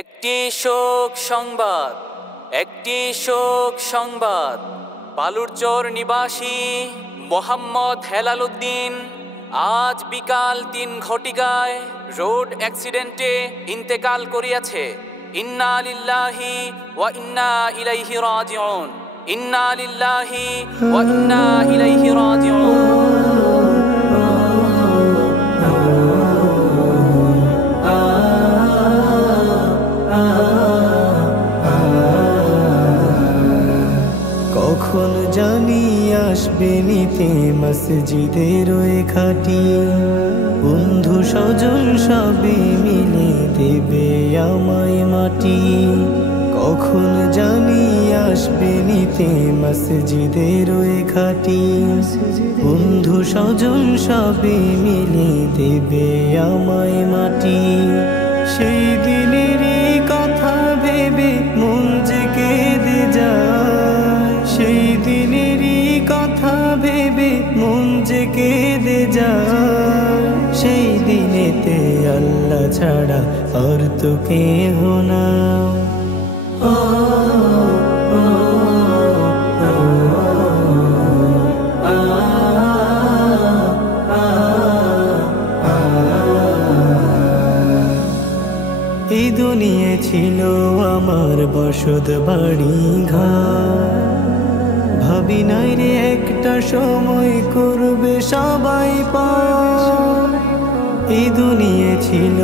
একটি শোক সংবাদ, একটি শোক সংবাদ। বালুরচর নিবাসী মোহাম্মদ হেলাল উদ্দিন আজ বিকাল ৩ ঘটিকায় রোড অ্যাক্সিডেন্টে ইন্তেকাল করিয়াছে। ইন্না লিল্লাহি ওয়া ইন্না ইলাইহি রাজিউন। ইন্না লিল্লাহি ওয়া ইন্না ইলাইহি রাজিউন। কখন জানি আসবে নিতে মসজিদের ওই খাটি, বন্ধু স্বজন সবে মিলে দেবে আমায় মাটি। কখন জানি আসবে নিতে মসজিদের ওই খাটি, বন্ধু স্বজন সবে মিলে দেবে আমায় মাটি। সেই দিনেরই কথা ভেবে মন যে কেঁদে যায়, সেই দিনেরই কথা ভেবে মন যে কেঁদে যায়। সেই দিনেতে আল্লাহ ছাড়া আর তো কেহ না। এই দুনিয়া ছিল আমার বসত বাড়ি ঘর, ভাবি নাই রে একটা সময় করবে সবাই পার। এই দুনিয়া ছিল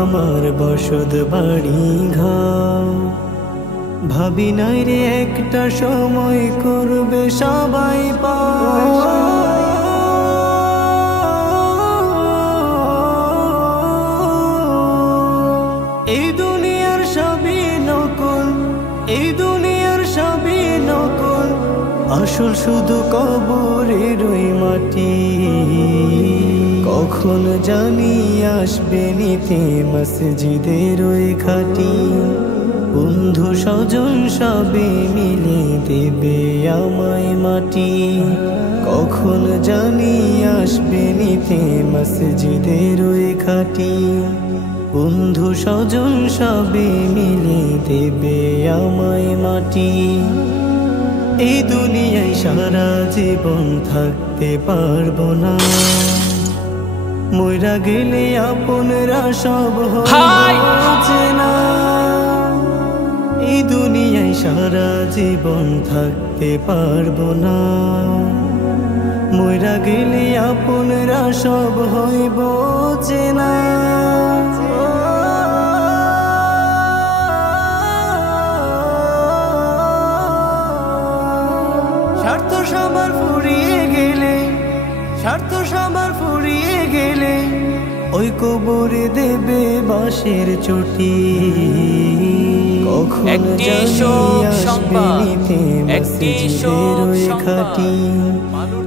আমার বসত বাড়ি ঘর, ভাবি নাই রে একটা সময় করবে সবাই পার। এই দুনিয়ার সবই নকল, এই দুনিয়ার সবই নকল, আসল শুধু কবরের ওই মাটি। কখন জানি আসবে নিতে মসজিদের ওই খাটি, বন্ধু স্বজন সবে মিলে দেবে আমায় মাটি। কখন জানি আসবে নিতে মসজিদের ওই খাটি, বন্ধু স্বজন সবে মিলে দেবে আমায় মাটি। এই দুনিয়ায় সারা জীবন থাকতে পারবো না, মইরা গেলে আপনরা সব হচ্ছে না। এই দুনিয়ায় সারা জীবন থাকতে পারবো না, মইরা গেলে আপনরা সব হইব চেনা। স্বার্থ সবার ফুরিয়ে গেলে, স্বার্থ সবার ফুরিয়ে গেলে, ওই কবরে দেবে বাঁশের চটি। কখন জানি আসবে নিতে মসজিদের ওই খাটি,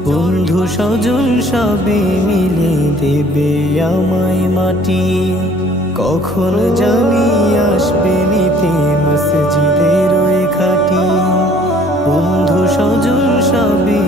বন্ধু স্বজন সবে মিলে দেবে আমায় মাটি। কখন জানি আসবে নিতে মসজিদের ওই খাটি, বন্ধু স্বজন সবে